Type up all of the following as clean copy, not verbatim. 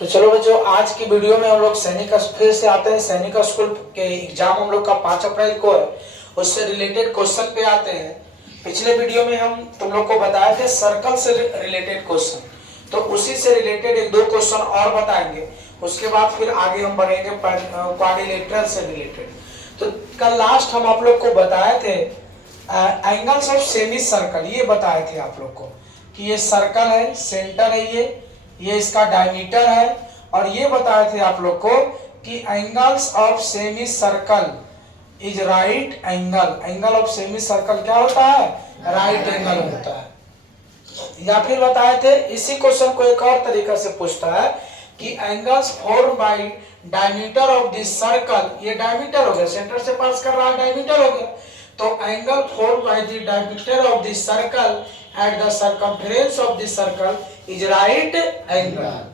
तो चलो बच्चों, आज की वीडियो में हम लोग सैनिक फिर से आते हैं। सैनिक स्कूल के एग्जाम हम लोग का 5 अप्रैल को है, उससे रिलेटेड क्वेश्चन पे आते हैं। पिछले वीडियो में हम तुम लोग को बताए थे सर्कल से रिलेटेड क्वेश्चन, तो उसी से रिलेटेड एक दो क्वेश्चन और बताएंगे। उसके बाद फिर आगे हम बढ़ेंगे क्वाड्रिलेटरल से रिलेटेड। तो कल लास्ट हम आप लोग को बताए थे एंगल्स ऑफ सेमी सर्कल, ये बताए थे आप लोग को कि ये सर्कल है, सेंटर है, ये इसका डायमीटर है, और ये बताए थे आप लोग को कि angles of semi circle is right angle. Angle of semi circle क्या होता है? राइट एंगल होता है। या फिर बताए थे इसी क्वेश्चन को एक और तरीका से पूछता है कि angles form by diameter of this circle, ये डायमीटर हो गया, सेंटर से पास कर रहा है, डायमीटर हो गया, तो angle form by the diameter of this circle at the circumference of this circle is right angle.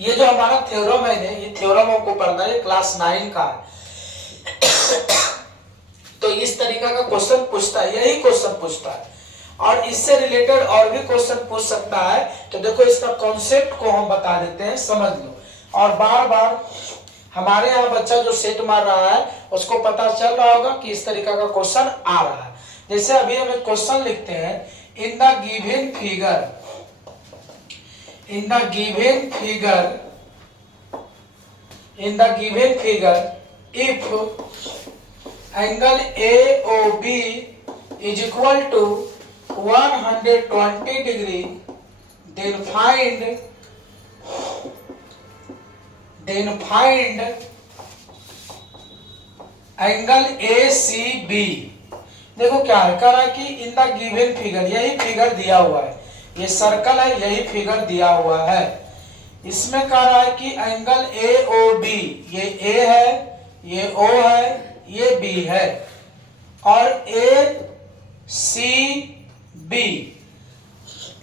ये जो हमारा थ्योरम है, ये थ्योरम हमको पढ़ना है, क्लास 9 का। तो इस तरीका का क्वेश्चन पूछता है, यही क्वेश्चन पूछता है, और इससे रिलेटेड और भी क्वेश्चन पूछ सकता है। तो देखो, इसका कॉन्सेप्ट को हम बता देते हैं, समझ लो। और बार बार हमारे यहाँ बच्चा जो सेट मार रहा है उसको पता चल रहा होगा कि इस तरीका का क्वेश्चन आ रहा है। जैसे अभी हम एक क्वेश्चन लिखते हैं, in the given figure, in the given figure if angle AOB is equal to 120 degree, then find angle ACB। देखो क्या है, कह रहा है कि इन द गिवन फिगर, यही फिगर दिया हुआ है, ये सर्कल है, यही फिगर दिया हुआ है। इसमें कह रहा है कि एंगल AOB, ये A है, ये O है, ये B है, और ACB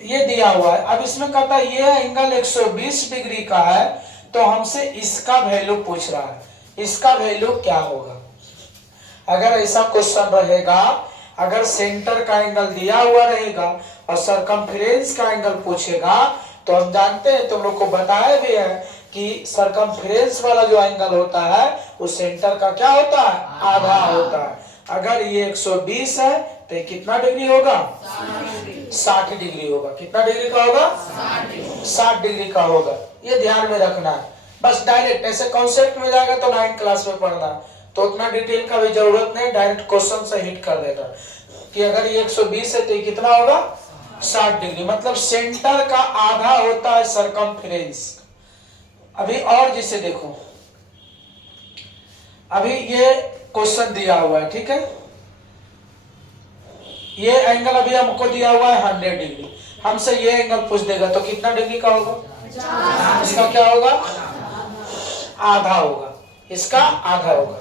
ये दिया हुआ है। अब इसमें कहता है ये एंगल 120 डिग्री का है, तो हमसे इसका वैल्यू पूछ रहा है। इसका वैल्यू क्या होगा? अगर ऐसा क्वेश्चन रहेगा, अगर सेंटर का एंगल दिया हुआ रहेगा और सरकमफेरेंस का एंगल पूछेगा, तो हम जानते हैं, तुम लोग को बताया भी है कि सरकमफेरेंस वाला जो एंगल होता है वो सेंटर का क्या होता है? आधा होता है। अगर ये 120 है तो कितना डिग्री होगा? 60 डिग्री होगा। कितना डिग्री का होगा? 60 डिग्री का होगा। ये ध्यान में रखना है। बस डायरेक्ट ऐसे कॉन्सेप्ट में जाएगा तो 9th क्लास में पढ़ना, तो उतना डिटेल का भी जरूरत नहीं, डायरेक्ट क्वेश्चन से हिट कर देगा कि अगर ये 120 है तो ये कितना होगा? 60 डिग्री। मतलब सेंटर का आधा होता है सरकमफेरेंस। अभी और जिसे देखो, अभी ये क्वेश्चन दिया हुआ है, ठीक है, ये एंगल अभी हमको दिया हुआ है 100 डिग्री। हमसे ये एंगल पूछ देगा तो कितना डिग्री का होगा? इसका क्या होगा? आधा होगा। इसका आधा होगा।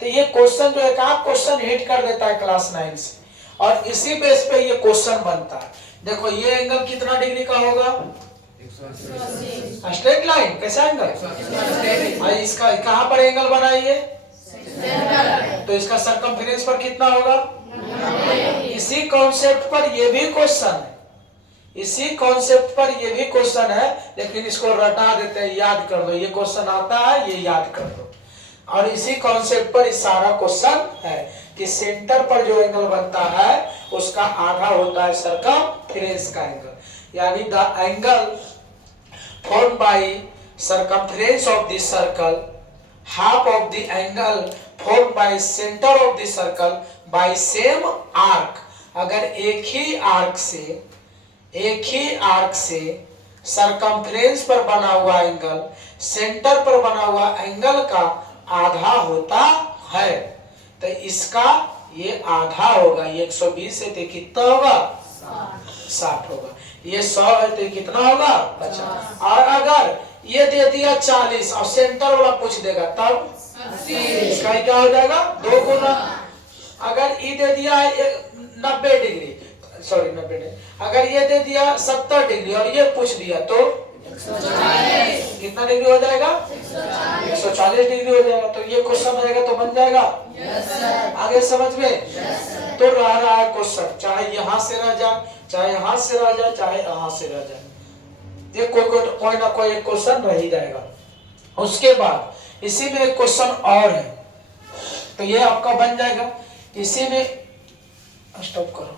तो ये क्वेश्चन जो है, आप क्वेश्चन हिट कर देता है क्लास 9 से, और इसी बेस पे ये क्वेश्चन बनता है। देखो ये एंगल कितना डिग्री का होगा? Straight line. कैसा एंगल? इसका कहां पर एंगल बनाइए? तो इसका सरकमफेरेंस पर कितना होगा? इसी कॉन्सेप्ट पर ये भी क्वेश्चन है, इसी कॉन्सेप्ट पर ये भी क्वेश्चन है, लेकिन इसको रटा देते हैं, याद कर दो, ये क्वेश्चन आता है, ये याद कर दो। और इसी कॉन्सेप्ट पर इस सारा क्वेश्चन है कि सेंटर पर जो एंगल बनता है उसका आधा होता है सरकमफेरेंस का एंगल। यानी the angle form by circumference of this circle, half of the angle form by centre of the circle by same arc. अगर एक ही आर्क से सरकमफेरेंस पर बना हुआ एंगल सेंटर पर बना हुआ एंगल का आधा होता है, तो इसका ये आधा होगा। ये 120 है तो कितना होगा? 60 होगा। ये 100 है तो कितना होगा? 50। और अगर ये दे दिया 40 और सेंटर वाला पूछ देगा तब 80, इसका क्या हो जाएगा? 2 गुना। अगर ये दे दिया 90 डिग्री, सॉरी 90 डिग्री, अगर ये दे दिया 70 डिग्री और ये पूछ दिया तो 140, कितना डिग्री हो जाएगा? 140 डिग्री हो जाएगा। तो ये क्वेश्चन रहेगा तो बन जाएगा। आगे समझ में? तो रह रहा है क्वेश्चन, चाहे यहाँ से रह जाए, चाहे यहाँ से रह जाए, चाहे यहाँ से रह जाए। ये कोई ना कोई एक क्वेश्चन रह ही जाएगा। उसके बाद इसी में एक क्वेश्चन और है, तो ये आपका बन जाएगा। इसी में स्टॉप करो।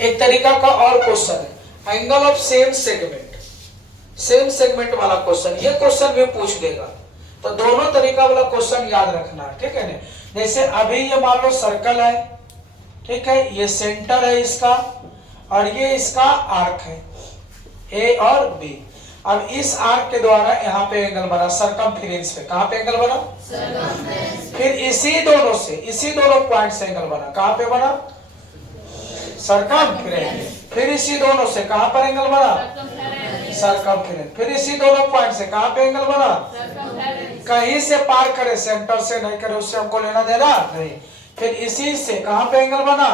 एक तरीका का और क्वेश्चन है, angle of same segment, same segment वाला क्वेश्चन, ये क्वेश्चन भी पूछ देगा। तो दोनों तरीका वाला क्वेश्चन याद रखना है, ठीक है ना। जैसे अभी ये मान लो सर्कल है, ठीक है, ये सेंटर है इसका और ये इसका आर्क है ए और बी। अब इस आर्क के द्वारा यहाँ पे एंगल बना सरकमफेरेंस पे, कहाँ पे एंगल बना, फिर इसी दोनों पॉइंट से एंगल बना, कहाँ पे बना, सरकमफेरेंस। फिर इसी दोनों से कहाँ पर एंगल बना, सरकमफेरेंस। फिर इसी दोनों पॉइंट से कहाँ पे एंगल बना, कहीं से पार करे, सेंटर से नहीं करे, उससे हमको लेना देना नहीं। फिर इसी से कहाँ पे एंगल बना,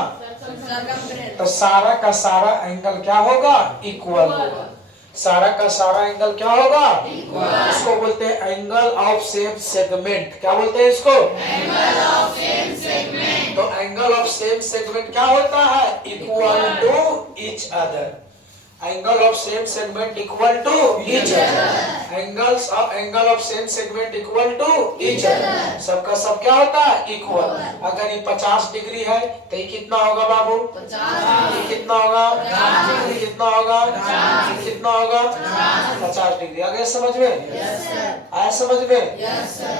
तो सारा का सारा एंगल क्या होगा, इक्वल होगा। सारा का सारा एंगल क्या होगा, इसको बोलते हैं एंगल ऑफ सेम सेगमेंट। क्या बोलते हैं इसको, एंगल ऑफ सेम सेगमेंट। तो एंगल ऑफ सेम सेगमेंट क्या होता है, equal to each other. Angle of same segment equal to each other. Angle of same segment equal to each other. सबका सब क्या होता है, इक्वल। अगर ये 50 डिग्री है तो ये कितना होगा बाबू, 50। ये कितना होगा, ये कितना होगा, ये कितना होगा, 50 डिग्री। आ गया समझ में, आया समझ में।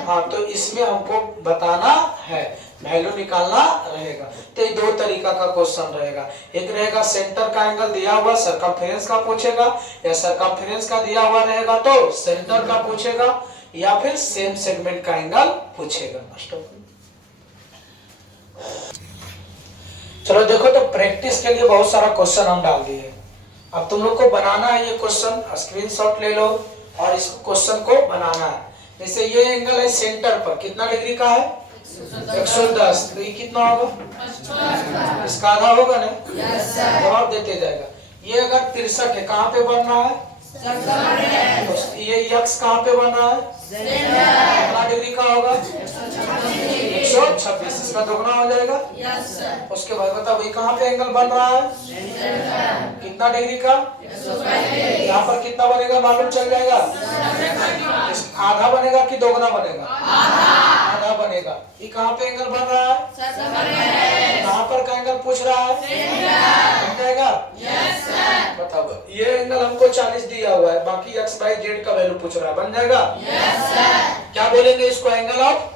हाँ, तो इसमें हमको बताना है, वैल्यू निकालना रहेगा। तो ये दो तरीका का क्वेश्चन रहेगा। एक रहेगा सेंटर का एंगल दिया हुआ सरकमफेरेंस का पूछेगा, या सरकमफेरेंस का दिया हुआ रहेगा तो सेंटर का पूछेगा, या फिर सेम सेगमेंट का एंगल पूछेगा। चलो देखो, तो प्रैक्टिस के लिए बहुत सारा क्वेश्चन हम डाल दिए। अब तुम लोग को बनाना है ये क्वेश्चन, स्क्रीनशॉट ले लो और इस क्वेश्चन को बनाना है। जैसे ये एंगल है सेंटर पर, कितना डिग्री का है, 110। तो ये कितना होगा, इसका आधा होगा ना, जवाब देते जाएगा। ये अगर 63 है, कहाँ पे बनना है, तो ये यक्स कहाँ पे बनना है, कितना डिग्री का होगा, 126। इसका दोगुना हो जाएगा। उसके बाद बताओ ये कहाँ पे एंगल बन रहा है, कितना डिग्री का, यहाँ पर कितना बनेगा मालूम चल जाएगा। आधा बनेगा कि दोगुना बनेगा, आधा बनेगा। ये कहाँ पे एंगल बन रहा है, कहाँ पर का एंगल पूछ रहा है, बन जाएगा। बताओ ये एंगल हमको 40 दिया हुआ है, बाकी एक्स वाई जेड का वैल्यू पूछ रहा है, बन जाएगा। क्या बोलेंगे इसको, एंगल ऑफ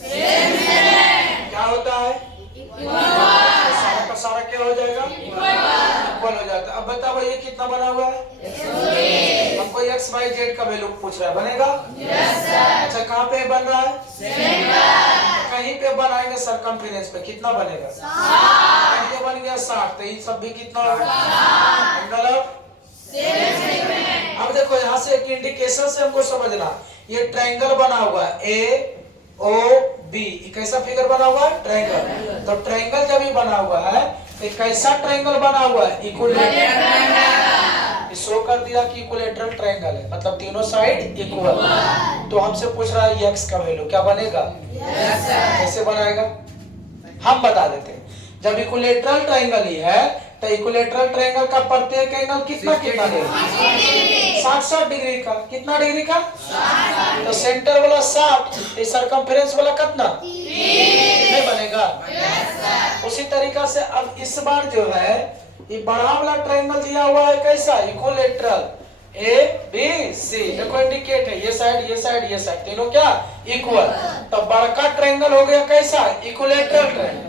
क्या होता है, सारा का सारा क्या हो जाएगा, इक्वल हो जाता है। अब बताओ ये कितना बना हुआ है, हमको एक्स वाई जेड का वैल्यू पूछ रहा है, बनेगा। अच्छा कहाँ पे बन रहा है, कहीं पे बनाएंगे सरकमफेरेंस पे, कितना बनेगा, कहीं पे बन गया 60। तो ये सब भी कितना होगा, एंगल ऑफ। अब देखो यहाँ से एक इंडिकेशन से हमको समझना, ये ट्रायंगल बना हुआ है ए ओ बी, कैसा फिगर बना हुआ है, ट्रायंगल। तो ट्रायंगल जब ये बना हुआ है तो कैसा ट्रायंगल बना हुआ है, इक्विलेटरल। शो कर दिया कि इक्विलेटरल ट्रायंगल है, मतलब तीनों साइड इक्वल। तो हमसे पूछ रहा है एक्स का वैल्यू क्या बनेगा, कैसे बनाएगा, हम बता देते हैं। जब इक्विलेटरल ट्रायंगल ही है तो इक्विलेटरल ट्रायंगल का प्रत्येक एंगल कितना कितना देगा, 60 डिग्री का। कितना डिग्री का, तो सेंटर वाला 60, सरकमफेरेंस वाला कितना, नहीं बनेगा। उसी तरीका से अब इस बार जो है ये बड़ा वाला ट्रायंगल दिया हुआ है, कैसा, इक्विलेटरल ए बी सी। देखो इंडिकेट है, ये साइड ये साइड ये साइड, तीनों क्या इक्वल। तो बड़का ट्रायंगल हो गया कैसा, इक्विलेटरल ट्रायंगल।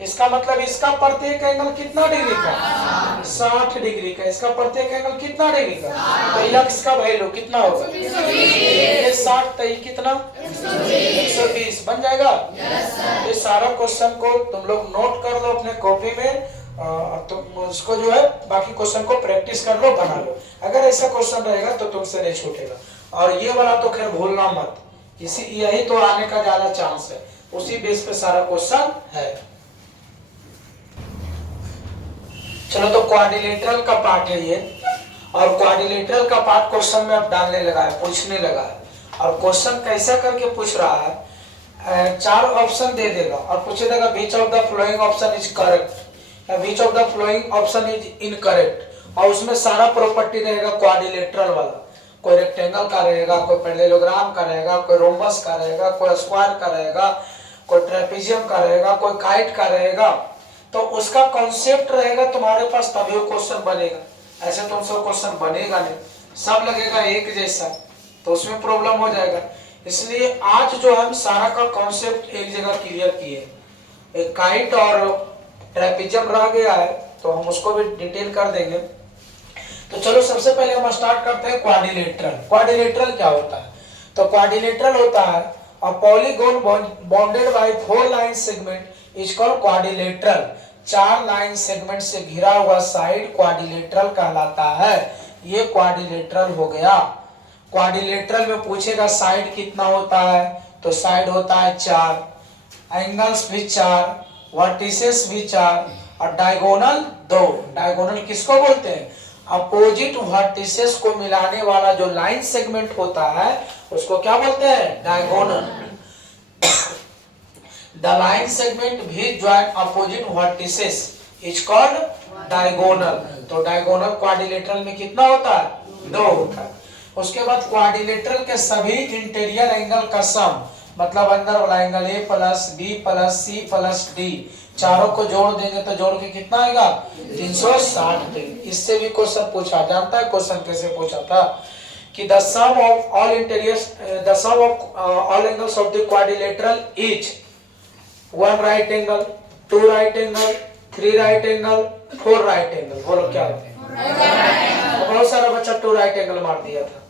इसका मतलब इसका प्रत्येक एंगल कितना डिग्री का, 60 डिग्री का। इसका प्रत्येक एंगल कितना डिग्री का, तो एक्स का वैल्यू कितना होगा, ये 60, तो ये कितना 120 बन जाएगा। ये सारा क्वेश्चन को तुम लोग नोट कर लो अपने कॉपी में, तुम उसको जो है बाकी क्वेश्चन को प्रैक्टिस कर लो, बना लो। अगर ऐसा क्वेश्चन रहेगा तो तुमसे नहीं छूटेगा। और ये वाला तो खैर भूलना मत, यही तो आने का ज्यादा चांस है, उसी बेस पे सारा क्वेश्चन है। चलो तो क्वाड्रिलेटरल का पार्ट है ये, और क्वाड्रिलेटरल का पार्ट क्वेश्चन में अब डालने लगा है, पूछने लगा है। और क्वेश्चन कैसा करके पूछ रहा है, 4 ऑप्शन दे देगा और पूछे देगा which of the following option is correct, which of the following option is incorrect. और उसमें सारा प्रॉपर्टी रहेगा क्वाड्रिलेटरल वाला। कोई रेक्टेंगल का रहेगा, कोई पैरेललोग्राम का रहेगा, कोई रोम्बस का रहेगा, कोई स्क्वायर का रहेगा, कोई ट्रेपेजियम का रहेगा, कोई काइट का रहेगा। तो उसका कॉन्सेप्ट रहेगा तुम्हारे पास, तभी वो क्वेश्चन बनेगा। ऐसे तुमसे क्वेश्चन बनेगा नहीं, सब लगेगा एक जैसा, तो उसमें प्रॉब्लम हो जाएगा। इसलिए आज जो हम सारा का कॉन्सेप्ट एक जगह क्लियर किए, एक काइट और ट्रेपेजियम रह गया है, तो हम उसको भी डिटेल कर देंगे। तो चलो सबसे पहले हम स्टार्ट करते हैं क्वाड्रिलेटरल। क्वाड्रिलेटरल क्या होता है? तो क्वाड्रिलेटरल होता है a polygon bounded by 4 line segment is called quadrilateral. 4 line segment से घिरा हुआ साइड क्वाड्रिलेटरल कहलाता है। ये क्वाड्रिलेटरल हो गया। क्वाड्रिलेटरल में पूछेगा साइड कितना होता है, तो साइड होता है 4, एंगल्स भी 4, वर्टिसेस भी 4 और डायगोनल 2। डायगोनल किसको बोलते हैं? अपोजिट वर्टिसेस को मिलाने वाला जो लाइन सेगमेंट होता है उसको क्या बोलते हैं? डायगोनल। द लाइन सेगमेंट भी join opposite vertices is called diagonal. तो डायगोनल क्वाड्रिलेटरल में कितना होता है? 2 होता है। उसके बाद क्वाड्रिलेटरल के सभी इंटीरियर एंगल का सम, मतलब अंदर वाला angle A plus B plus C plus D, चारों को जोड़ देंगे तो जोड़ के कितना आएगा? 360 डिग्री। इससे भी क्वेश्चन पूछा, जानता है क्वेश्चन कैसे पूछा था? कि the sum of all interiors, the sum of all angles of the quadrilateral is 1 right angle, 2 right angle, 3 right angle, 4 right angle. बोलो क्या होता है? बहुत सारा बच्चा 2 राइट एंगल मार दिया था।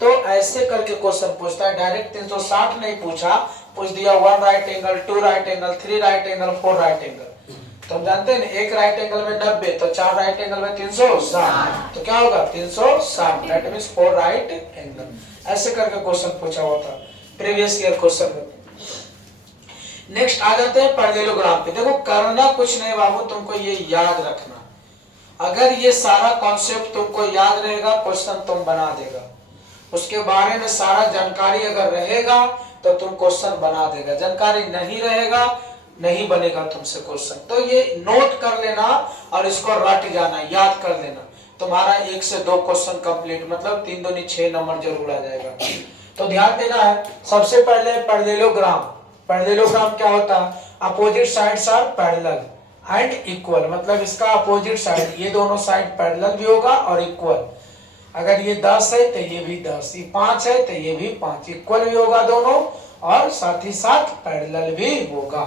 तो ऐसे करके क्वेश्चन पूछता है, डायरेक्ट 360 नहीं पूछा, पूछ दिया 1 right angle, 2 right angle, 3 right angle, 4 right angle. तो हम जानते हैं ना, एक राइट एंगल में 90, तो 4 राइट एंगल में 360, तो क्या होगा? 360, दैट मींस 4 राइट एंगल। ऐसे करके क्वेश्चन पूछा हुआ था प्रीवियस ईयर क्वेश्चन में। नेक्स्ट आ जाते हैं पैरेललोग्राम पे। देखो करना कुछ नहीं बाबू, तुमको ये याद रखना। अगर ये सारा कॉन्सेप्ट तुमको याद रहेगा, क्वेश्चन तुम बना देगा। उसके बारे में सारा जानकारी अगर रहेगा तो तुम क्वेश्चन बना देगा, जानकारी नहीं रहेगा नहीं बनेगा तुमसे क्वेश्चन। तो ये नोट कर लेना और इसको रट जाना, याद कर लेना। तुम्हारा 1 से 2 क्वेश्चन कंप्लीट, मतलब 3 दूनी 6 नंबर जरूर आ जाएगा। तो ध्यान देना है। सबसे पहले पैरेललोग्राम। पैरेललोग्राम क्या होता है? Opposite sides are parallel and equal, मतलब इसका अपोजिट साइड, ये दोनों साइड पैरेलल भी होगा और इक्वल। अगर ये 10 है तो ये भी 10, ये 5 है तो ये भी 5, इक्वल भी होगा दोनों और साथ ही साथ पैरेलल भी होगा।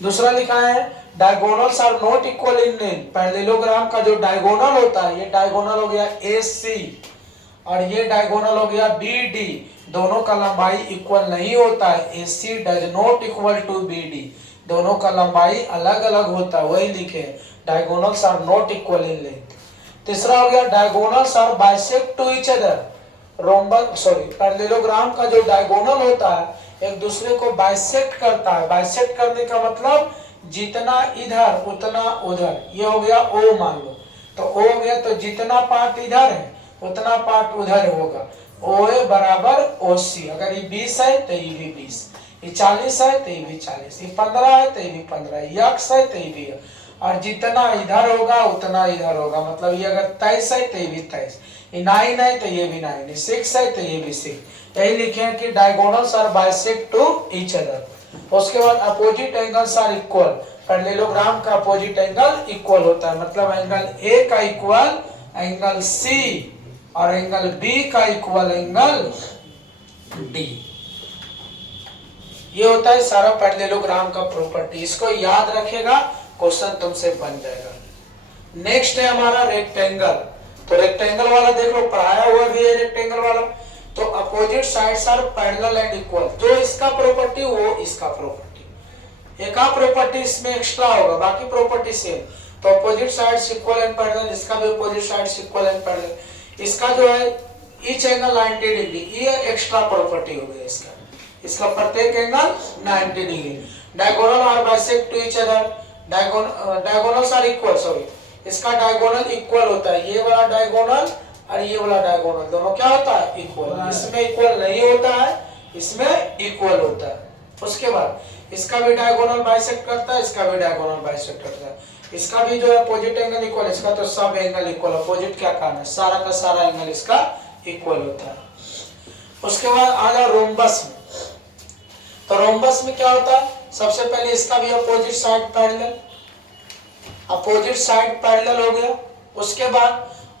दूसरा लिखा है diagonals are not equal in length. Parallelogram का जो डायगोनल होता है, ये डायगोनल हो गया AC और ये डायगोनल हो गया BD, दोनों का लंबाई इक्वल नहीं होता है। AC does not equal to BD, दोनों का लंबाई अलग अलग होता है, वही लिखे diagonals are not equal in length. तीसरा हो गया diagonals are bisect to each other. Parallelogram का जो डायगोनल होता है एक दूसरे को बाइसेक्ट करता है। बाइसेक्ट करने का मतलब जितना इधर उतना उधर। ये हो गया O मान लो, तो O हो गया, तो जितना पार्ट इधर है उतना पार्ट उधर होगा। OA बराबर OC। अगर ये 20 है तो ये भी 20, ये 40 है तो ये भी 40, ये 15 है तो ये भी 15, ये X है तो ये भी, और जितना इधर होगा उतना इधर होगा। मतलब ये अगर 23 है तो ये भी 23, ये 9 है तो ये भी 9, ये 6 है तो ये भी 6। यही लिखे कि diagonals are bisect to each other. उसके बाद opposite angles are equal. Parallelogram का अपोजिट एंगल इक्वल होता है, मतलब एंगल A का इक्वल एंगल C और एंगल B का इक्वल एंगल D। ये होता है सारा पैरेललोग्राम का प्रॉपर्टी। इसको याद रखेगा, क्वेश्चन तुमसे बन जाएगा। नेक्स्ट है हमारा रेक्टेंगल। तो रेक्टेंगल वाला देख लो, पढ़ाया हुआ भी है रेक्टेंगल वाला। तो opposite sides are parallel and equal. जो इसका प्रॉपर्टी वो इसका प्रॉपर्टी, एक प्रॉपर्टी इसमें एक्स्ट्रा होगा, बाकी प्रॉपर्टी सेम। तो opposite sides equal and parallel, इसका भी opposite sides equal and parallel. इसका जो है ईच एंगल 90 डिग्री, ये एक्स्ट्रा प्रॉपर्टी हो गया इसका। इसका प्रत्येक angle 90 degree. Diagonal are bisect to each other. Diagonals are equal, sorry, इसका डायगोनल इक्वल होता है। ये वाला डायगोनल और ये वाला डायगोनल दोनों क्या होता है? इक्वल। इसमें इक्वल नहीं होता है, इसमें इक्वल होता है। उसके बाद इसका भी डायगोनल बाइसेक्ट करता है, इसका भी डायगोनल बाइसेक्ट करता है। इसका भी जो है अपोजिट एंगल इक्वल, इसका तो सब एंगल इक्वल। अपोजिट क्या काम है, सारा का सारा एंगल इसका इक्वल होता है। उसके बाद आ जाओ रोम्बस में। तो रोम्बस में क्या होता है, सबसे पहले इसका भी opposite side parallel, opposite side parallel हो गया। उसके बाद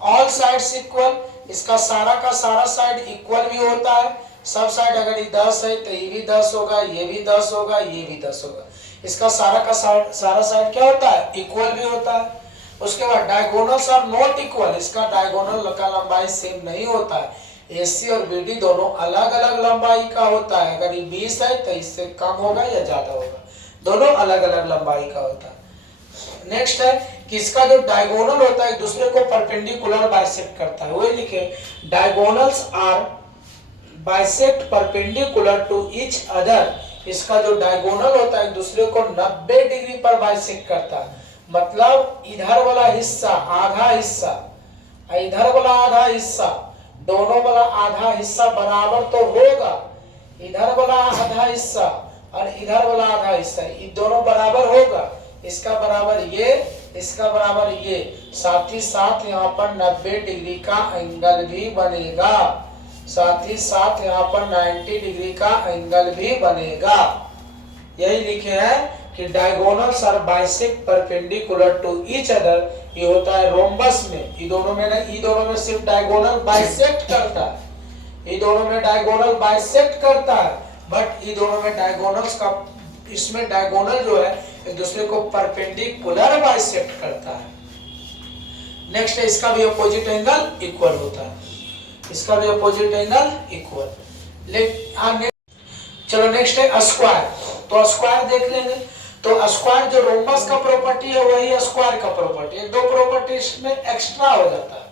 ऑल साइड्स इक्वल, इसका सारा का सारा साइड इक्वल भी होता है। सब साइड अगर ये 10 है तो ये भी 10 होगा, ये भी 10 होगा, ये भी 10 होगा। इसका सारा का सारा साइड क्या होता है, इक्वल भी होता है। उसके बाद डायगोनल्स आर नॉट इक्वल, इसका डायगोनल का लंबाई सेम नहीं होता है। AC और BD दोनों अलग अलग लंबाई का होता है। अगर ये 20 है तो इससे कम होगा या ज्यादा होगा, दोनों अलग अलग लंबाई का होता है। नेक्स्ट है कि इसका जो डायगोनल होता है एक दूसरे को परपेंडिकुलर बाइसेक्ट करता है। वही लिखे, diagonals are bisect perpendicular to each other. इसका जो डायगोनल होता है एक दूसरे को 90 डिग्री पर बाइसेक्ट करता है। मतलब इधर वाला हिस्सा आधा हिस्सा, इधर वाला आधा हिस्सा, दोनों वाला आधा हिस्सा बराबर तो होगा। इधर वाला आधा हिस्सा और इधर वाला आधा हिस्सा, ये दोनों बराबर होगा। इसका बराबर ये, इसका बराबर ये, साथ ही साथ यहाँ पर 90 डिग्री का एंगल भी बनेगा। साथ ही साथ यहाँ पर 90 डिग्री का एंगल भी बनेगा। यही लिखे हैं कि diagonals are bisect perpendicular to each other. ये होता है रोम्बस में। ये दोनों में नहीं, ये दोनों में सिर्फ डायगोनल बाइसेक्ट करता है, ये दोनों में डायगोनल बाइसेक्ट करता है, बट ये दोनों में डायगोनल्स का, इसमें डायगोनल जो है एक दूसरे को परपेंडिकुलर बाइसेक्ट करता है। नेक्स्ट है, इसका भी अपोजिट एंगल इक्वल होता है, इसका भी अपोजिट एंगल इक्वल। चलो नेक्स्ट है स्क्वायर। तो स्क्वायर देख लेंगे। तो स्क्वायर जो रोम्बस का प्रॉपर्टी है वही स्क्वायर का प्रॉपर्टी। एक दो प्रॉपर्टी इसमें एक्स्ट्रा हो जाता है,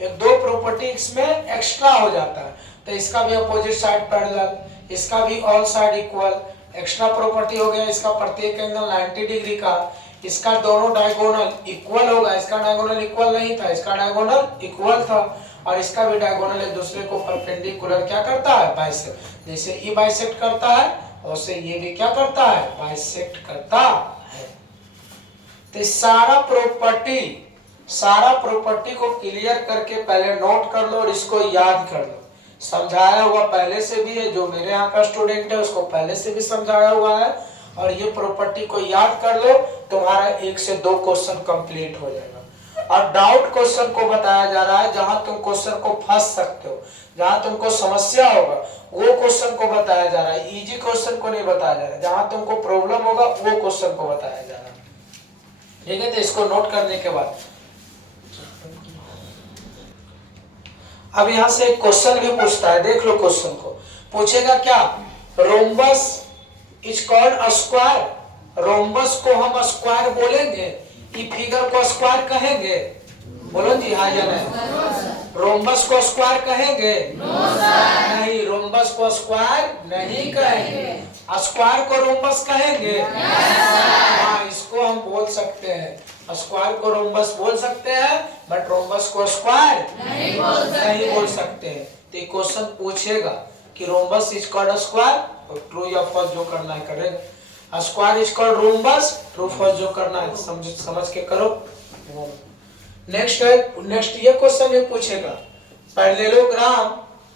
एक दो प्रॉपर्टी इसमें एक्स्ट्रा हो जाता है। तो इसका भी अपोजिट साइड पैरेलल, इसका भी all side equal. Extra property हो गया इसका प्रत्येक एंगल 90 डिग्री का। इसका दोनों डायगोनल इक्वल होगा, इसका डायगोनल इक्वल नहीं था, इसका डायगोनल इक्वल था। और इसका भी डायगोनल एक दूसरे को परपेंडिकुलर क्या करता है, बाइसेक्ट। जैसे ये बाइसेक्ट करता है वैसे ये भी क्या करता है, बाइसेक्ट करता है। तो सारा प्रॉपर्टी को क्लियर करके पहले नोट कर लो और इसको याद कर लो। समझाया हुआ पहले से भी है, जो मेरे यहाँ का स्टूडेंट है उसको पहले से भी समझाया हुआ है। और ये प्रॉपर्टी को याद कर लो, तुम्हारा 1 से 2 क्वेश्चन कंप्लीट हो जाएगा। और डाउट क्वेश्चन को बताया जा रहा है, जहां तुम क्वेश्चन को फंस सकते हो, जहां तुमको समस्या होगा वो क्वेश्चन को बताया जा रहा है। इजी क्वेश्चन को नहीं बताया जा रहा है, जहां तुमको प्रॉब्लम होगा वो क्वेश्चन को बताया जा रहा है। ठीक है, तो इसको नोट करने के बाद अब यहां से एक क्वेश्चन भी पूछता है, देख लो क्वेश्चन को। पूछेगा क्या, rhombus is called a square. Rhombus को हम स्क्वायर बोलेंगे, ये फिगर को स्क्वायर कहेंगे? बोलो जी हाँ या नहीं। रोम्बस को स्क्वायर कहेंगे? नहीं, रोम्बस को स्क्वायर नहीं कहेंगे। स्क्वायर को रोम्बस कहेंगे? हाँ, इसको हम बोल सकते हैं, स्क्वायर को रोम्बस बोल सकते हैं, बट रोम्बस को स्क्वायर नहीं बोल सकते हैं। तो क्वेश्चन पूछेगा कि rhombus is called a square, तो ट्रू या फॉल्स जो करना है करेगा। Square is called rhombus, true false जो करना है समझ के करो। नेक्स्ट है, नेक्स्ट ये क्वेश्चन भी पूछेगा, पैरेललोग्राम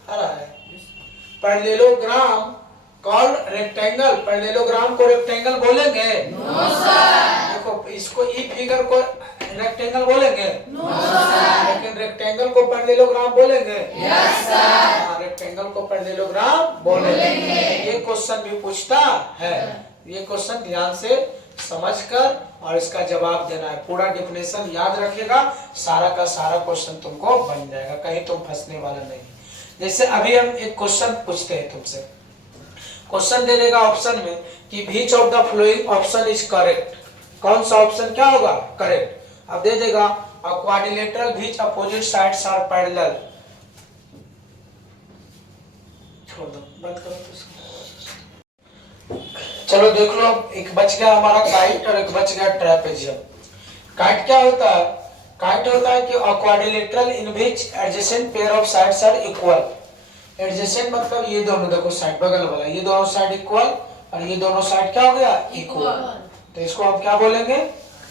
आ रहा है, पैरेललोग्राम कॉल्ड रेक्टेंगल। पैरेललोग्राम को रेक्टेंगल बोलेंगे? No sir. देखो इसको, ई फिगर को रेक्टेंगल बोलेंगे? No sir. लेकिन रेक्टेंगल को पैरेललोग्राम बोलेंगे? Yes sir. हाँ, रेक्टेंगल को पैरेललोग्राम बोलेंगे। ये क्वेश्चन भी पूछता है। ये क्वेश्चन ध्यान से समझकर और इसका जवाब देना है। पूरा डेफिनेशन याद रखेगा, सारा का सारा क्वेश्चन तुमको बन जाएगा, कहीं तुम फंसने वाला नहीं। जैसे अभी हम एक क्वेश्चन पूछते हैं तुमसे, क्वेश्चन दे देगा ऑप्शन में कि which of the following option is correct. कौन सा ऑप्शन क्या होगा, करेक्ट। अब दे देगा a quadrilateral which opposite sides are parallel. छोड़ दो, बंद करो तो। चलो देख लो, एक बच गया हमारा काइट और एक बच गया ट्रेपेजियम। काइट क्या होता है, काइट होता है कि a quadrilateral in which adjacent pair of sides are equal. Adjacent मतलब ये दोनों, देखो साइड बगल वाला, ये दोनों साइड इक्वल और ये दोनों साइड क्या हो गया, इक्वल। तो इसको हम क्या बोलेंगे,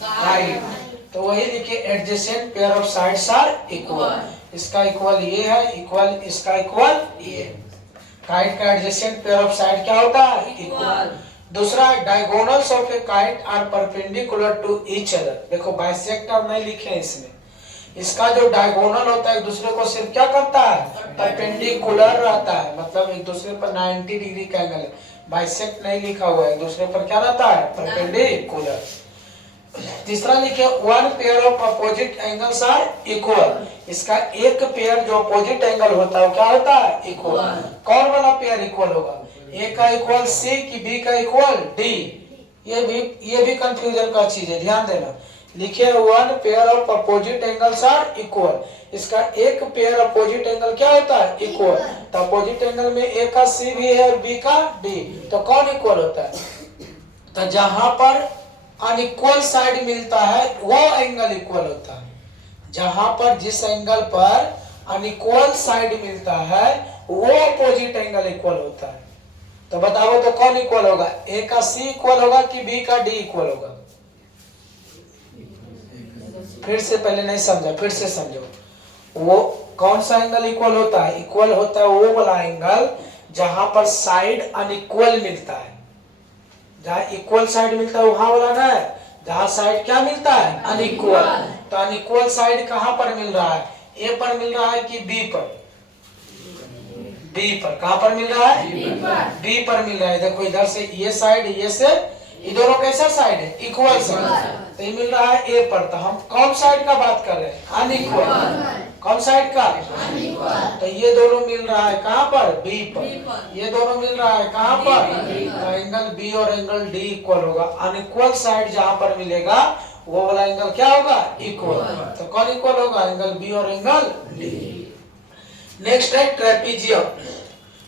राइट। तो वही लिखिए adjacent pair of sides are equal. इसका इक्वल ये है, इक्वल इसका इक्वल ये। काइट का एडजेसेंट पेयर ऑफ साइड क्या होता है? इक्वल। दूसरा diagonals of a kite are perpendicular to each other. देखो बाइसेक्टर नहीं लिखे इसमें, इसका जो डायगोनल होता है एक दूसरे को सिर्फ क्या करता है? परपेंडिकुलर रहता है, मतलब एक दूसरे पर 90 डिग्री का एंगल है। बाइसेक्ट नहीं लिखा हुआ है, एक दूसरे पर क्या रहता है? परपेंडिकुलर। तीसरा लिखे one pair of opposite angles are equal. इसका एक पेयर जो अपोजिट एंगल होता है वो क्या होता है? इक्वल। कौन वाला पेयर इक्वल होगा? ए का इक्वल सी की बी का इक्वल डी? ये भी कंफ्यूजन का चीज है, ध्यान देना। लिखिए one pair of opposite angles are equal. इसका एक पेयर अपोजिट एंगल क्या होता है? इक्वल। तो अपोजिट एंगल में ए का सी भी है और बी का डी, तो कौन इक्वल होता है? तो जहां पर अनइक्वल साइड मिलता है वो एंगल इक्वल होता है। जहां पर जिस एंगल पर अनइक्वल साइड मिलता है वो अपोजिट एंगल इक्वल होता है। तो बताओ तो कौन इक्वल होगा? ए का सी इक्वल होगा कि बी का डी इक्वल होगा? फिर से पहले नहीं समझा, फिर से समझो। वो कौन सा एंगल इक्वल होता है? इक्वल होता है वो वाला एंगल जहां पर साइड अनइक्वल मिलता है। जहां इक्वल साइड मिलता है वहां वाला ना है, जहां साइड क्या मिलता है? अनइक्वल। तो अनइक्वल साइड कहां पर मिल रहा है? ए पर मिल रहा है कि बी पर? बी पर। कहां पर मिल रहा है? बी पर मिल रहा है। देखो इधर से ये साइड, ये से ये दोनों कैसा साइड है? Equal side. तो ये मिल रहा है ए पर। तो हम कौन साइड का बात कर रहे हैं? अनइक्वल। कौन साइड का? तो ये दोनों मिल रहा है कहां पर? बी पर। ये दोनों मिल रहा है कहां पर? तो एंगल बी और एंगल डी इक्वल होगा। अनइक्वल साइड जहां पर मिलेगा वो वाला एंगल क्या होगा? इक्वल। तो कौन इक्वल होगा? एंगल बी और एंगल डी। नेक्स्ट है ट्रेपीजियम।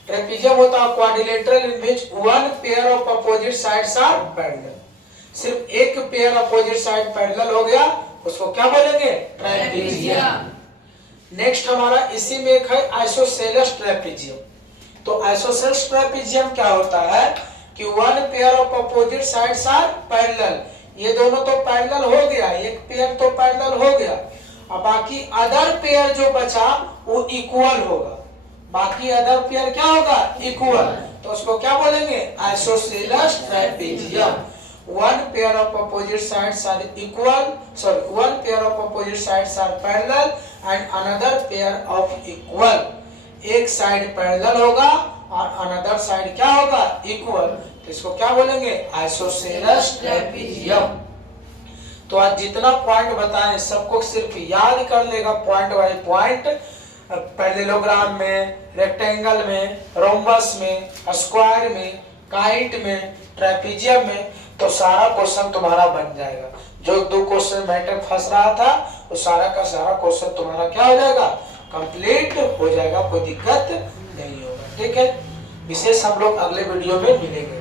ट्रेपीजियम होता है quadrilateral in which one pair of opposite sides are parallel. सिर्फ एक पेयर अपोजिट साइड पैरेलल हो गया, उसको क्या बोलेंगे? ट्रेपीजियम। नेक्स्ट हमारा इसी में एक है आइसोसेलेस ट्रेपीजियम। तो आइसोसेलेस ट्रेपीजियम क्या होता है कि one pair of opposite sides are parallel. ये दोनों तो पैरेलल हो गया, एक पेयर तो पैरेलल हो गया, अब बाकी अदर पेयर जो बचा वो इक्वल होगा। बाकी अदर पेयर क्या होगा? इक्वल। तो उसको क्या बोलेंगे? Isosceles trapezium. One pair of opposite sides are equal, sorry one pair of opposite sides are parallel and another pair of equal. एक साइड पैरेलल होगा और अनदर साइड क्या होगा? इक्वल। तो इसको क्या बोलेंगे? Isosceles trapezium. तो आज जितना पॉइंट बताएं सबको सिर्फ याद कर लेगा, पॉइंट बाय पॉइंट। पैरेललोग्राम में, रेक्टेंगल में, रोम्बस में, स्क्वायर में, काइट में, ट्रेपीजियम में, तो सारा क्वेश्चन तुम्हारा बन जाएगा। जो दो क्वेश्चन मैटर फंस रहा था वो सारा का सारा क्वेश्चन तुम्हारा क्या हो जाएगा? कंप्लीट हो जाएगा, कोई दिक्कत नहीं होगा। ठीक है, विशेष हम लोग अगले वीडियो में मिलेंगे।